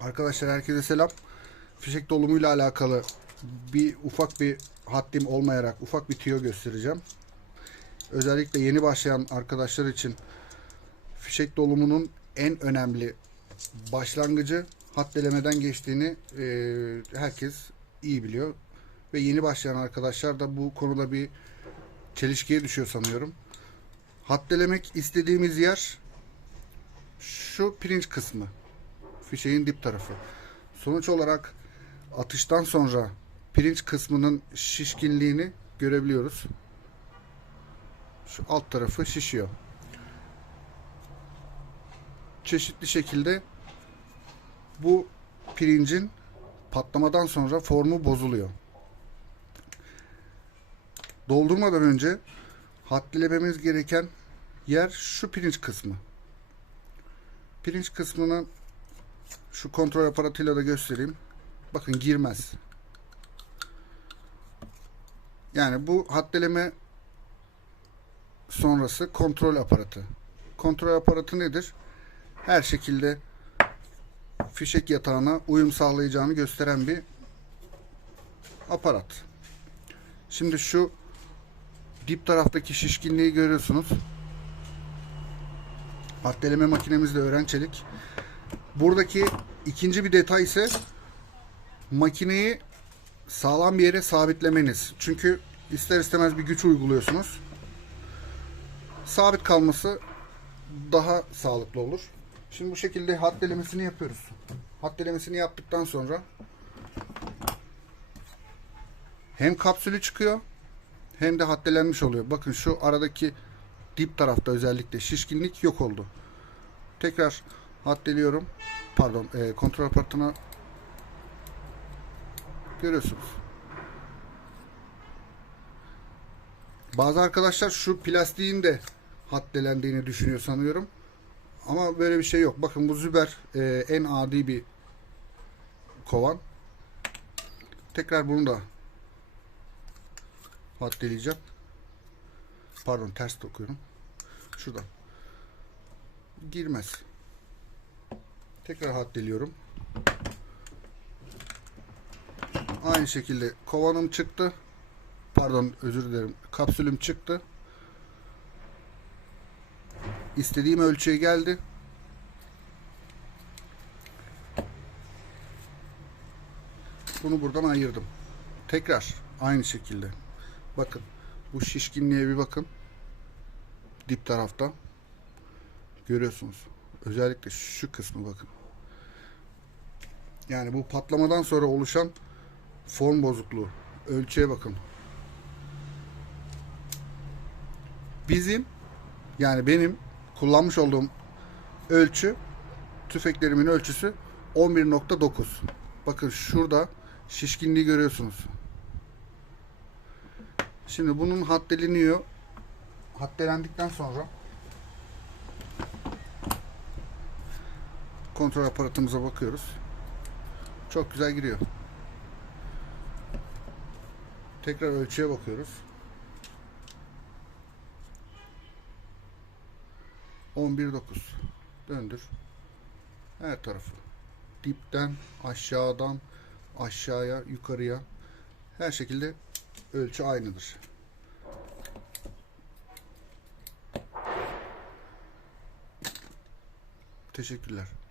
Arkadaşlar herkese selam. Fişek dolumuyla alakalı bir ufak bir haddim olmayarak ufak bir tüyo göstereceğim. Özellikle yeni başlayan arkadaşlar için fişek dolumunun en önemli başlangıcı haddelemeden geçtiğini e, herkes iyi biliyor. Ve yeni başlayan arkadaşlar da bu konuda bir çelişkiye düşüyor sanıyorum. Haddelemek istediğimiz yer şu pirinç kısmı fişeğin dip tarafı. Sonuç olarak atıştan sonra pirinç kısmının şişkinliğini görebiliyoruz. Şu alt tarafı şişiyor. Çeşitli şekilde bu pirincin patlamadan sonra formu bozuluyor. Doldurmadan önce haddilememiz gereken yer şu pirinç kısmı. Pirinç kısmının şu kontrol aparatıyla da göstereyim. Bakın girmez. Yani bu haddeleme sonrası kontrol aparatı. Kontrol aparatı nedir? Her şekilde fişek yatağına uyum sağlayacağını gösteren bir aparat. Şimdi şu dip taraftaki şişkinliği görüyorsunuz. Haddeleme makinemiz de öğren çelik. Buradaki ikinci bir detay ise makineyi sağlam bir yere sabitlemeniz. Çünkü ister istemez bir güç uyguluyorsunuz. Sabit kalması daha sağlıklı olur. Şimdi bu şekilde haddelemesini yapıyoruz. Haddelemesini yaptıktan sonra hem kapsülü çıkıyor hem de haddelenmiş oluyor. Bakın şu aradaki dip tarafta özellikle şişkinlik yok oldu. Tekrar haddeliyorum. Pardon, e, kontrol aparatına görüyorsunuz. Bazı arkadaşlar şu plastiğin de haddelendiğini düşünüyor sanıyorum. Ama böyle bir şey yok. Bakın bu Züber e, en adi bir kovan. Tekrar bunu da haddeleyeceğim. Pardon ters dokuyorum. Şuradan. Girmez. Tekrar haddeliyorum. Aynı şekilde kovanım çıktı. Pardon özür dilerim. Kapsülüm çıktı. İstediğim ölçüye geldi. Bunu buradan ayırdım. Tekrar aynı şekilde. Bakın bu şişkinliğe bir bakın. Dip tarafta. Görüyorsunuz. Özellikle şu kısmı bakın. Yani bu patlamadan sonra oluşan form bozukluğu. Ölçüye bakın. Bizim yani benim kullanmış olduğum ölçü tüfeklerimin ölçüsü 11.9. Bakın şurada şişkinliği görüyorsunuz. Şimdi bunun haddeleniyor. Haddelendikten sonra kontrol aparatımıza bakıyoruz. Çok güzel giriyor. Tekrar ölçüye bakıyoruz. 11.9 döndür. Her tarafı. Dipten aşağıdan aşağıya yukarıya her şekilde ölçü aynıdır. Teşekkürler.